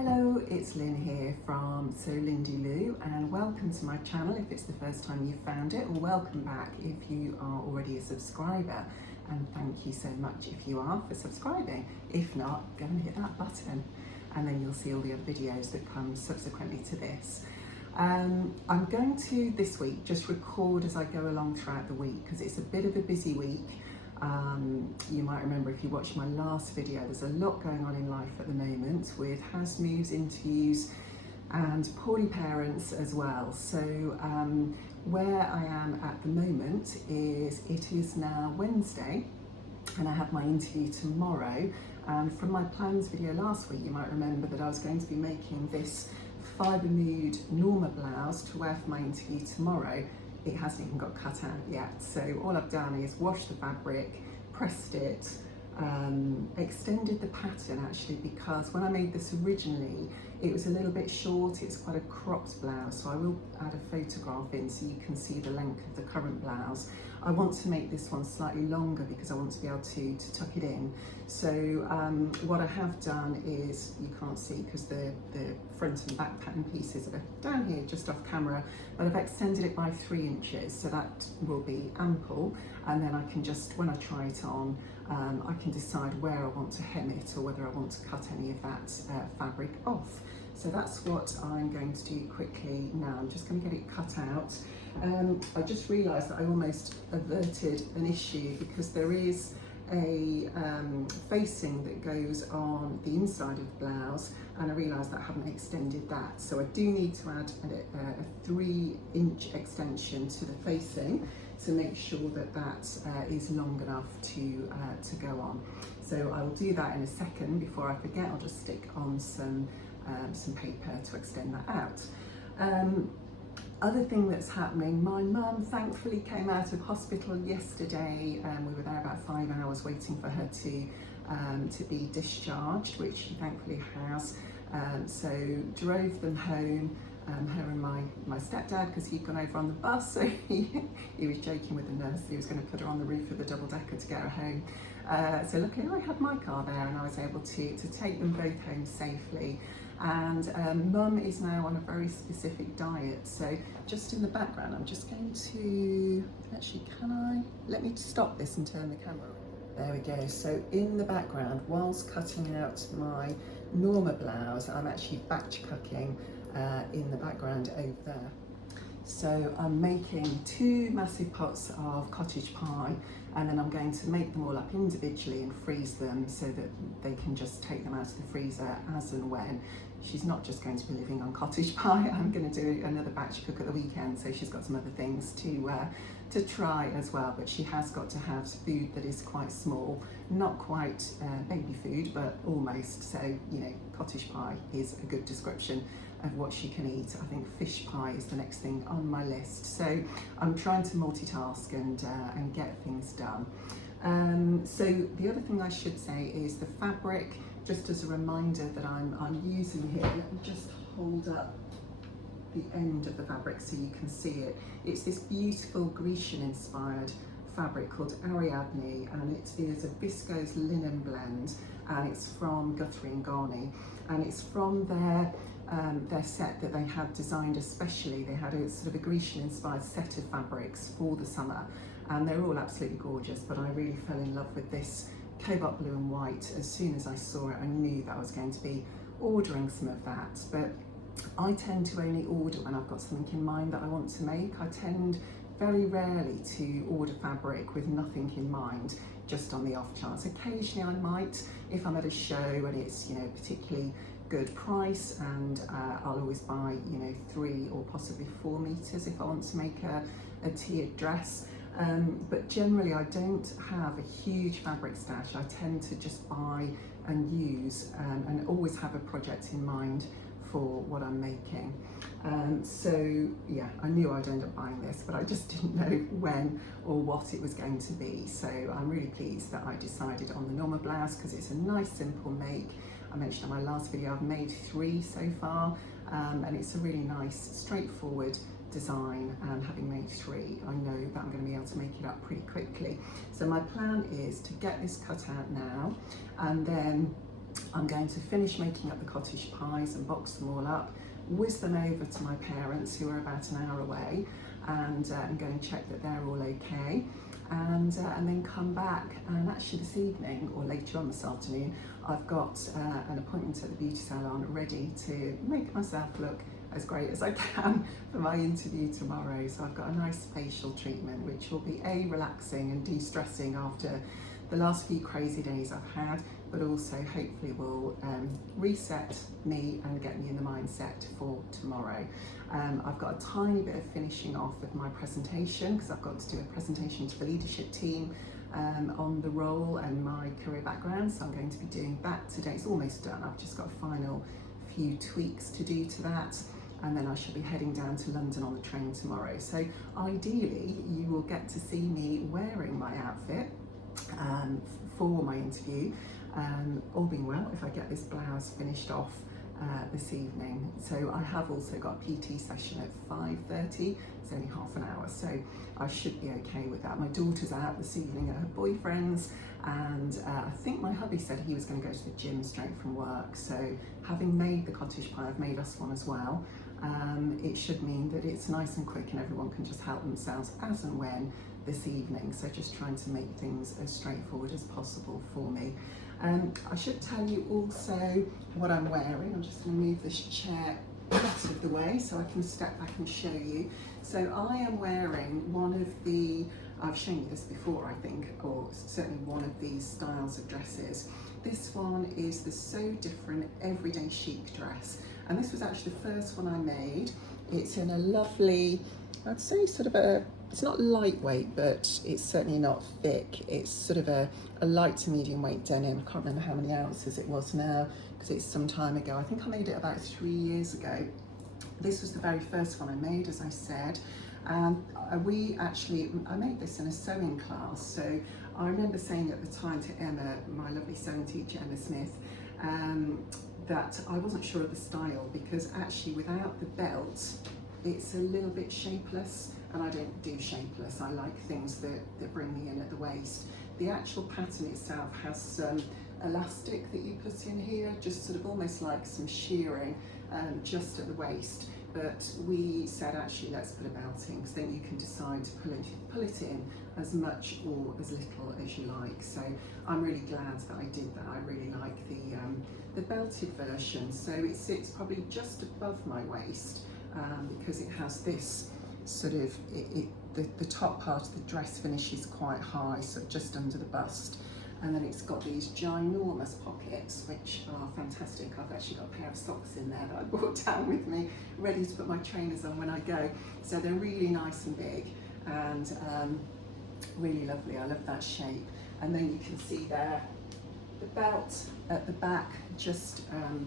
Hello, it's Lynn here from So Lindy Lou, and welcome to my channel if it's the first time you've found it, or welcome back if you are already a subscriber, and thank you so much if you are for subscribing. If not, go and hit that button and then you'll see all the other videos that come subsequently to this. I'm going to this week just record as I go along throughout the week because it's a bit of a busy week. You might remember if you watched my last video, there's a lot going on in life at the moment with house moves, interviews and poorly parents as well. So where I am at the moment is it is now Wednesday and I have my interview tomorrow, and from my plans video last week you might remember that I was going to be making this fibre nude Norma blouse to wear for my interview tomorrow. It hasn't even got cut out yet, so all I've done is washed the fabric, pressed it, extended the pattern actually, because when I made this originally it was a little bit short, it's quite a cropped blouse, so I will add a photograph in so you can see the length of the current blouse. I want to make this one slightly longer because I want to be able to tuck it in. So what I have done is, you can't see because the front and back pattern pieces are down here just off camera, but I've extended it by 3 inches, so that will be ample, and then I can just, when I try it on, I can decide where I want to hem it or whether I want to cut any of that fabric off. So that's what I'm going to do quickly now. I'm just going to get it cut out. I just realised that I almost averted an issue because there is a facing that goes on the inside of the blouse, and I realised that I haven't extended that. So I do need to add a 3-inch extension to the facing to make sure that that is long enough to go on. So I will do that in a second. Before I forget, I'll just stick on some paper to extend that out. Other thing that's happening, my mum thankfully came out of hospital yesterday. We were there about 5 hours waiting for her to be discharged, which she thankfully has. So drove them home, her and my stepdad, because he'd gone over on the bus, so he was joking with the nurse that he was going to put her on the roof of the double-decker to get her home. So luckily I had my car there and I was able to take them both home safely. And mum is now on a very specific diet, so just in the background I'm just going to, actually let me stop this and turn the camera on. There we go. So in the background, whilst cutting out my Norma blouse, I'm actually batch cooking in the background over there. So I'm making 2 massive pots of cottage pie, and then I'm going to make them all up individually and freeze them so that they can just take them out of the freezer as and when. She's not just going to be living on cottage pie. I'm going to do another batch cook at the weekend, so she's got some other things to try as well, but she has got to have food that is quite small, not quite baby food, but almost. So, you know, cottage pie is a good description of what she can eat. I think fish pie is the next thing on my list. So I'm trying to multitask and get things done. So the other thing I should say is the fabric, just as a reminder that I'm using here. Let me just hold up the end of the fabric so you can see it. It's this beautiful Grecian inspired fabric called Ariadne, and it is a viscose linen blend, and it's from Guthrie and Garney, and it's from their set that they had designed especially. They had a sort of a Grecian inspired set of fabrics for the summer, and they're all absolutely gorgeous, but I really fell in love with this cobalt blue and white. As soon as I saw it, I knew that I was going to be ordering some of that. But I tend to only order when I've got something in mind that I want to make. I tend very rarely to order fabric with nothing in mind, just on the off chance. Occasionally I might, if I'm at a show and it's, you know, particularly good price, and I'll always buy, you know, 3 or possibly 4 meters if I want to make a tiered dress. But generally I don't have a huge fabric stash. I tend to just buy and use and always have a project in mind for what I'm making. So yeah, I knew I'd end up buying this, but I just didn't know when or what it was going to be. So I'm really pleased that I decided on the Norma blouse because it's a nice simple make. I mentioned in my last video I've made 3 so far, and it's a really nice straightforward design, and having made 3 I know that I'm going to be able to make it up pretty quickly. So my plan is to get this cut out now, and then I'm going to finish making up the cottage pies and box them all up, whiz them over to my parents who are about an hour away, and go and check that they're all okay, and then come back. And actually this evening, or later on this afternoon, I've got an appointment at the beauty salon ready to make myself look as great as I can for my interview tomorrow. So I've got a nice facial treatment which will be relaxing and de-stressing after the last few crazy days I've had, but also hopefully will reset me and get me in the mindset for tomorrow. I've got a tiny bit of finishing off with my presentation, because I've got to do a presentation to the leadership team on the role and my career background, so I'm going to be doing that today. It's almost done. I've just got a final few tweaks to do to that, and then I shall be heading down to London on the train tomorrow. So ideally you will get to see me wearing my outfit for my interview, all being well, if I get this blouse finished off this evening. So I have also got a PT session at 5:30, it's only half an hour, so I should be okay with that. My daughter's out this evening at her boyfriend's, and I think my hubby said he was going to go to the gym straight from work, so having made the cottage pie, I've made us one as well. It should mean that it's nice and quick and everyone can just help themselves as and when this evening, so just trying to make things as straightforward as possible for me. I should tell you also what I'm wearing. I'm just going to move this chair out of the way so I can step back and show you. So I am wearing one of the, I've shown you this before I think, or certainly one of these styles of dresses. This one is the So Different Everyday Chic dress, and this was actually the first one I made. It's in a lovely, I'd say sort of a, it's not lightweight, but it's certainly not thick. It's sort of a light to medium weight denim. I can't remember how many ounces it was now, because it's some time ago. I think I made it about 3 years ago. This was the very first one I made, as I said. And I made this in a sewing class. So I remember saying at the time to Emma, my lovely sewing teacher, Emma Smith, that I wasn't sure of the style, because actually without the belt, it's a little bit shapeless, and I don't do shapeless. I like things that bring me in at the waist. The actual pattern itself has some elastic that you put in here, just sort of almost like some shearing just at the waist. But we said actually let's put a belt in, because then you can decide to pull it in as much or as little as you like. So I'm really glad that I did that. I really like the belted version. So it sits probably just above my waist, because it has this sort of, the top part of the dress finishes quite high, so just under the bust. And then it's got these ginormous pockets, which are fantastic. I've actually got a pair of socks in there that I brought down with me, ready to put my trainers on when I go. So they're really nice and big, and really lovely. I love that shape. And then you can see there, the belt at the back just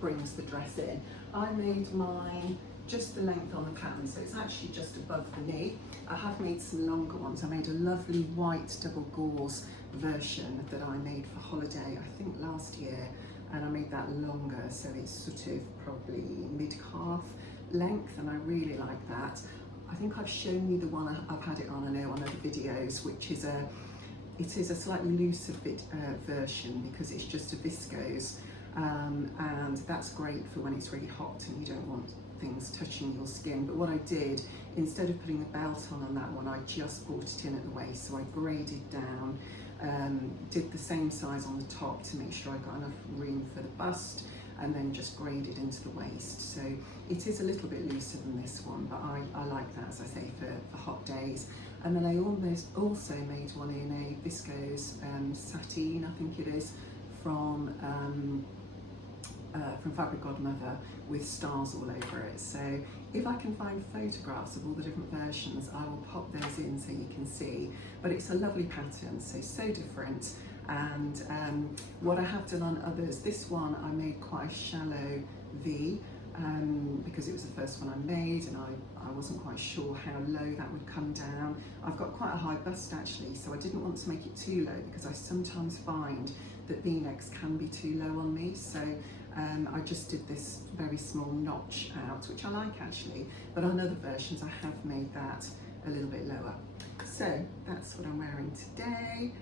brings the dress in. I made mine just the length on the pattern, so it's actually just above the knee. I have made some longer ones. I made a lovely white double gauze version that I made for holiday, I think last year, and I made that longer, so it's sort of probably mid-calf length, and I really like that. I think I've shown you the one I've had it on, I know, on other videos, which is it is a slightly looser fit version, because it's just a viscose, and that's great for when it's really hot and you don't want things touching your skin. But what I did, instead of putting the belt on that one, I just brought it in at the waist, so I graded down, did the same size on the top to make sure I got enough room for the bust, and then just graded into the waist. So it is a little bit looser than this one, but I like that, as I say, for hot days. And then I also made one in a viscose sateen, I think it is, from Fabric Godmother, with stars all over it. So if I can find photographs of all the different versions, I will pop those in so you can see. But it's a lovely pattern, so different. And what I have done on others, this one I made quite a shallow V, because it was the first one I made, and I wasn't quite sure how low that would come down. I've got quite a high bust actually, so I didn't want to make it too low, because I sometimes find that V-necks can be too low on me. So I just did this very small notch out, which I like actually, but on other versions I have made that a little bit lower. So that's what I'm wearing today.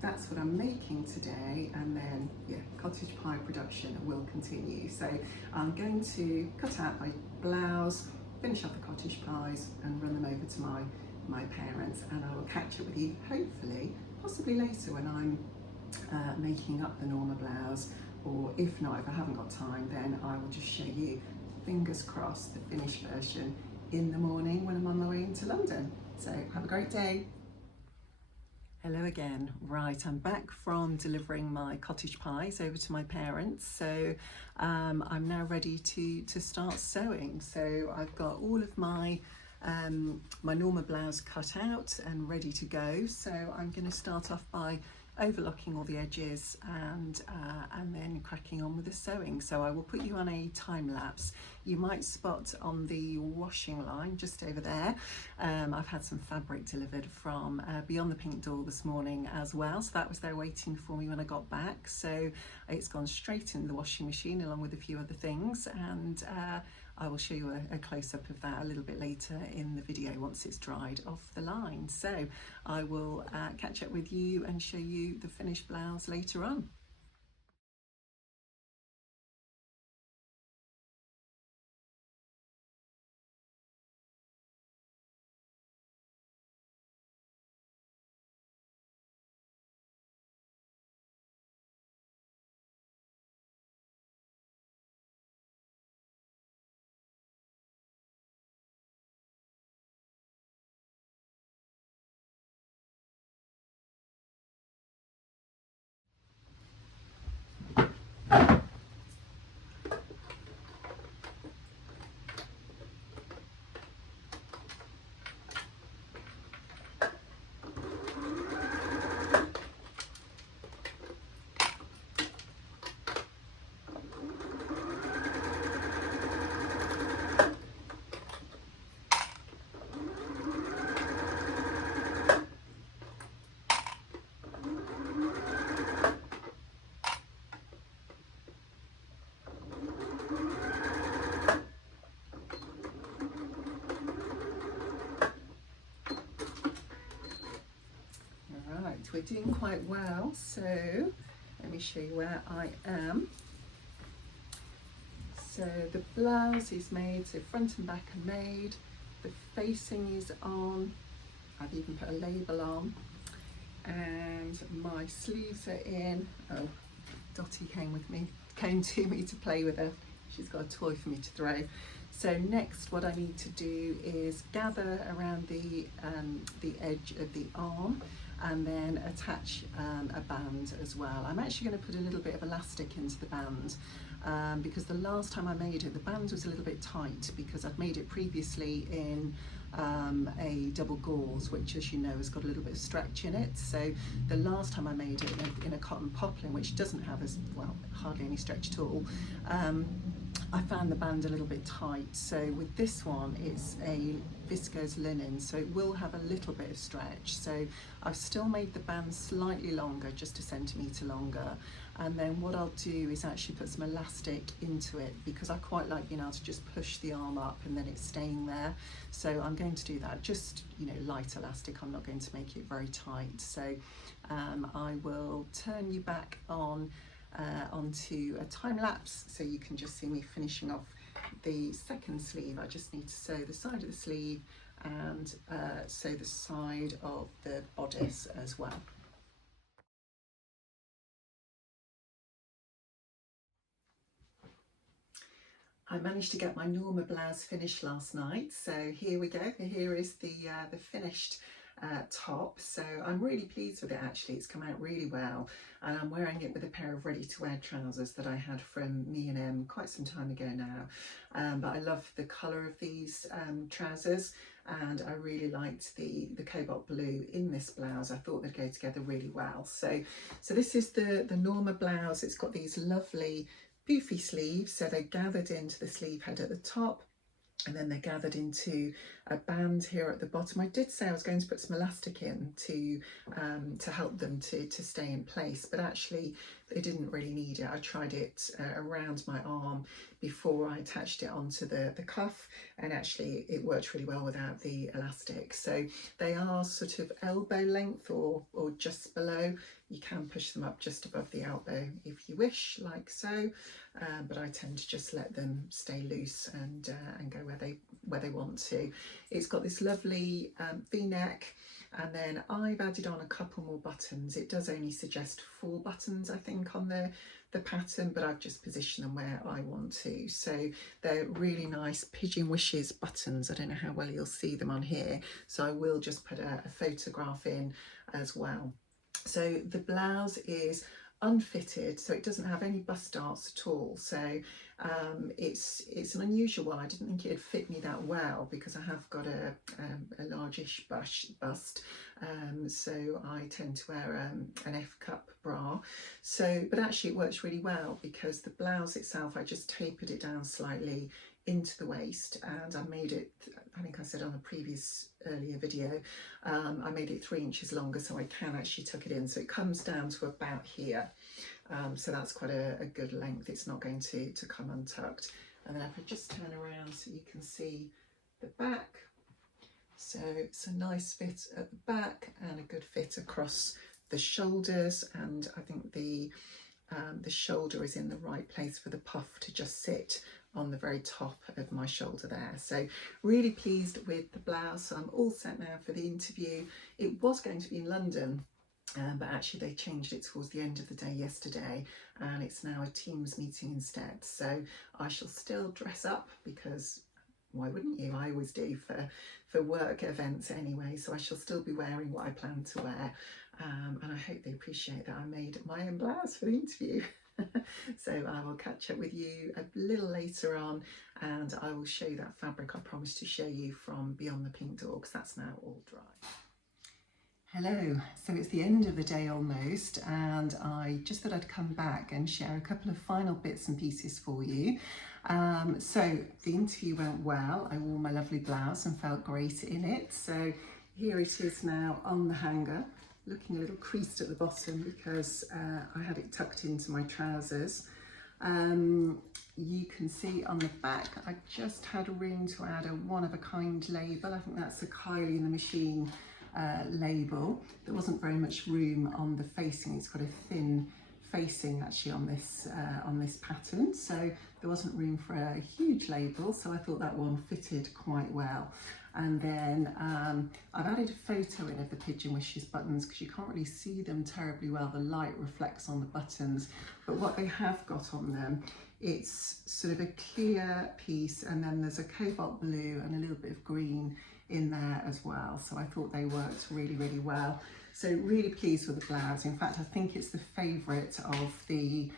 that's what I'm making today, and then yeah, cottage pie production will continue. So I'm going to cut out my blouse, finish off the cottage pies and run them over to my parents, and I will catch up with you hopefully, possibly later when I'm making up the Norma blouse, or if not, if I haven't got time, then I will just show you, fingers crossed, the finished version in the morning when I'm on my way into London. So have a great day. Hello again. Right, I'm back from delivering my cottage pies over to my parents. So I'm now ready to start sewing. So I've got all of my my Norma blouse cut out and ready to go. So I'm going to start off by overlocking all the edges and then cracking on with the sewing. So I will put you on a time lapse. You might spot on the washing line just over there, I've had some fabric delivered from Beyond the Pink Door this morning as well, so that was there waiting for me when I got back. So it's gone straight in the washing machine along with a few other things, and I will show you a close-up of that a little bit later in the video once it's dried off the line. So I will catch up with you and show you the finished blouse later on. We're doing quite well, so let me show you where I am. So the blouse is made, so front and back are made, the facing is on, I've even put a label on, and my sleeves are in. Oh, Dottie came to me to play with her. She's got a toy for me to throw. So next what I need to do is gather around the edge of the arm and then attach a band as well. I'm actually going to put a little bit of elastic into the band because the last time I made it, the band was a little bit tight because I'd made it previously in a double gauze, which, as you know, has got a little bit of stretch in it. So the last time I made it in a cotton poplin, which doesn't have as well, hardly any stretch at all, I found the band a little bit tight. So with this one, it's a viscose linen, so it will have a little bit of stretch. So I've still made the band slightly longer, just a centimetre longer. And then what I'll do is actually put some elastic into it because I quite like being able to just push the arm up and then it's staying there. So I'm going to do that, just, you know, light elastic. I'm not going to make it very tight. So I will turn you back on onto a time lapse so you can just see me finishing off the second sleeve. I just need to sew the side of the sleeve and sew the side of the bodice as well. I managed to get my Norma blouse finished last night, so here we go. Here is the finished top. So I'm really pleased with it actually. It's come out really well, and I'm wearing it with a pair of ready-to-wear trousers that I had from Me&M quite some time ago now. But I love the colour of these trousers, and I really liked the cobalt blue in this blouse. I thought they'd go together really well. So this is the Norma blouse. It's got these lovely poofy sleeves, so they're gathered into the sleeve head at the top and then they're gathered into a band here at the bottom. I did say I was going to put some elastic in to help them to stay in place, but actually it didn't really need it. I tried it around my arm before I attached it onto the cuff, and actually it worked really well without the elastic. So they are sort of elbow length or just below. You can push them up just above the elbow if you wish, like so, but I tend to just let them stay loose and go where they want to. It's got this lovely V-neck, and then I've added on a couple more buttons. It does only suggest 4 buttons, I think, on the pattern, but I've just positioned them where I want to. So they're really nice pigeon wishes buttons. I don't know how well you'll see them on here, so I will just put a photograph in as well. So the blouse is unfitted, so it doesn't have any bust darts at all. So it's an unusual one. I didn't think it'd fit me that well because I have got a largish bust, so I tend to wear an F-cup bra. So, but actually it works really well because the blouse itself, I just tapered it down slightly into the waist, and I made it, I think I said on a previous earlier video, I made it 3 inches longer so I can actually tuck it in, so it comes down to about here. So that's quite a good length. It's not going to come untucked. And then if I just turn around so you can see the back, so it's a nice fit at the back and a good fit across the shoulders, and I think the shoulder is in the right place for the puff to just sit on the very top of my shoulder there. So really pleased with the blouse. I'm all set now for the interview. It was going to be in London, but actually they changed it towards the end of the day yesterday, and it's now a Teams meeting instead. So I shall still dress up because why wouldn't you? I always do for work events anyway, so I shall still be wearing what I plan to wear, and I hope they appreciate that I made my own blouse for the interview. So I will catch up with you a little later on, and I will show you that fabric I promised to show you from Beyond the Pink Door, because that's now all dry. Hello, so it's the end of the day almost, and I just thought I'd come back and share a couple of final bits and pieces for you. So the interview went well. I wore my lovely blouse and felt great in it. So here it is now on the hanger, looking a little creased at the bottom because I had it tucked into my trousers. You can see on the back I just had room to add a one-of-a-kind label. I think that's a Kylie in the Machine label. There wasn't very much room on the facing. It's got a thin facing actually on this pattern, so there wasn't room for a huge label, so I thought that one fitted quite well. And then I've added a photo in of the Pigeon Wishes buttons because you can't really see them terribly well. The light reflects on the buttons, but what they have got on them, it's sort of a clear piece, and then there's a cobalt blue and a little bit of green in there as well. So I thought they worked really, really well. So really pleased with the blouse. In fact, I think it's the favourite of the,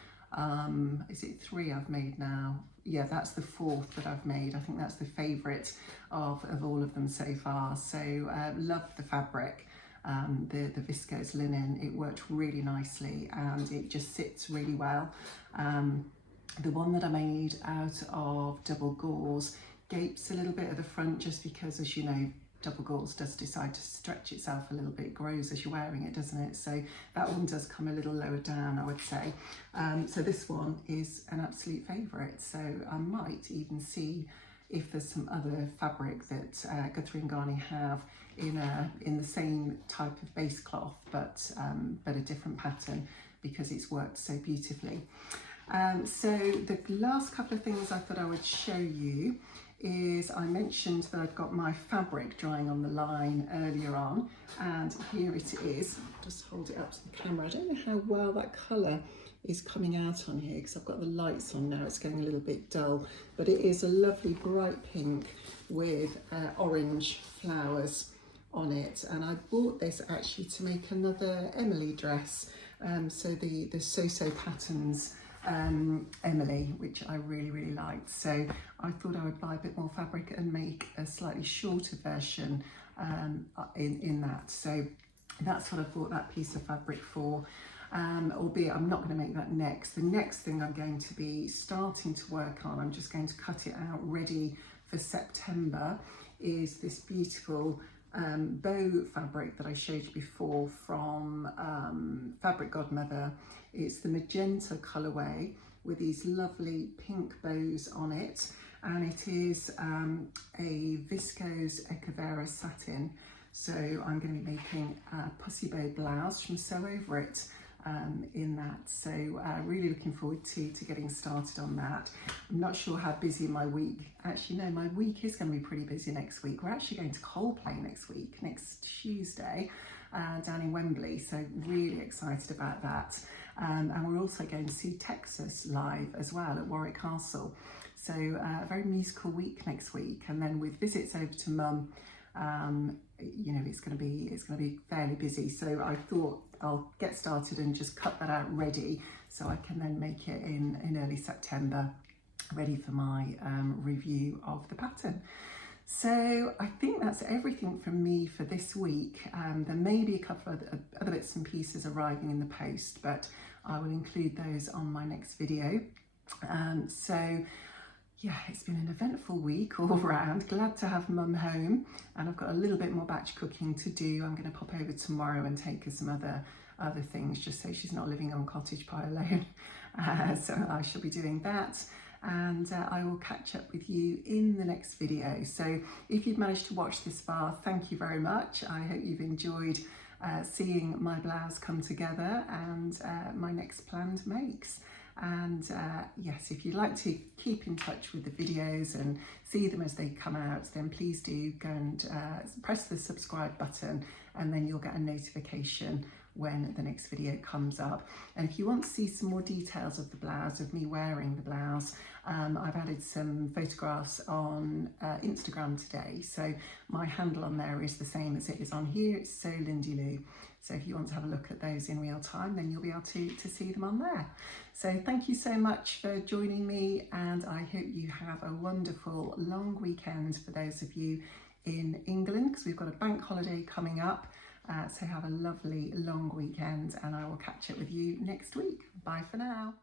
is it 3 I've made now? Yeah, that's the 4th that I've made. I think that's the favourite of all of them so far. So love the fabric, the viscose linen. It worked really nicely and it just sits really well. The one that I made out of double gauze gapes a little bit at the front just because, as you know, double gauze does decide to stretch itself a little bit, grows as you're wearing it, doesn't it? So that one does come a little lower down, I would say. So this one is an absolute favourite. So I might even see if there's some other fabric that Guthrie and Garni have in the same type of base cloth, but a different pattern because it's worked so beautifully. So the last couple of things I thought I would show you is I mentioned that I'd got my fabric drying on the line earlier on, and here it is. Just hold it up to the camera. I don't know how well that colour is coming out on here because I've got the lights on now. It's getting a little bit dull, but it is a lovely bright pink with orange flowers on it, and I bought this actually to make another Emily dress. So the So-So Patterns Emily, which I really, really liked. So I thought I would buy a bit more fabric and make a slightly shorter version in that. So that's what I bought that piece of fabric for, albeit I'm not going to make that next. The next thing I'm going to be starting to work on, I'm just going to cut it out ready for September, is this beautiful bow fabric that I showed you before from Fabric Godmother. It's the magenta colourway with these lovely pink bows on it, and it is a viscose Ecovera satin. So I'm going to be making a pussy bow blouse from Sew Over It in that. So really looking forward to getting started on that. I'm not sure how busy my week, actually no, my week is going to be pretty busy next week. We're actually going to Coldplay next week, next Tuesday, down in Wembley, so really excited about that. And we're also going to see Texas live as well at Warwick Castle. So a very musical week next week, and then with visits over to Mum, you know, it's going to be fairly busy. So I thought I'll get started and just cut that out ready, so I can then make it in early September, ready for my review of the pattern. So I think that's everything from me for this week. There may be a couple of other bits and pieces arriving in the post, but I will include those on my next video. So yeah, it's been an eventful week all round. Glad to have Mum home, and I've got a little bit more batch cooking to do. I'm going to pop over tomorrow and take her some other things, just so she's not living on cottage pie alone. So I shall be doing that, and I will catch up with you in the next video. So if you've managed to watch this far, thank you very much. I hope you've enjoyed seeing my blouse come together and my next planned makes. And yes, if you'd like to keep in touch with the videos and see them as they come out, then please do go and press the subscribe button, and then you'll get a notification when the next video comes up. And if you want to see some more details of the blouse, of me wearing the blouse, I've added some photographs on Instagram today. So my handle on there is the same as it is on here. It's So Lindy Lou. So if you want to have a look at those in real time, then you'll be able to see them on there. So thank you so much for joining me, and I hope you have a wonderful long weekend for those of you in England, because we've got a bank holiday coming up. So have a lovely long weekend, and I will catch up with you next week. Bye for now.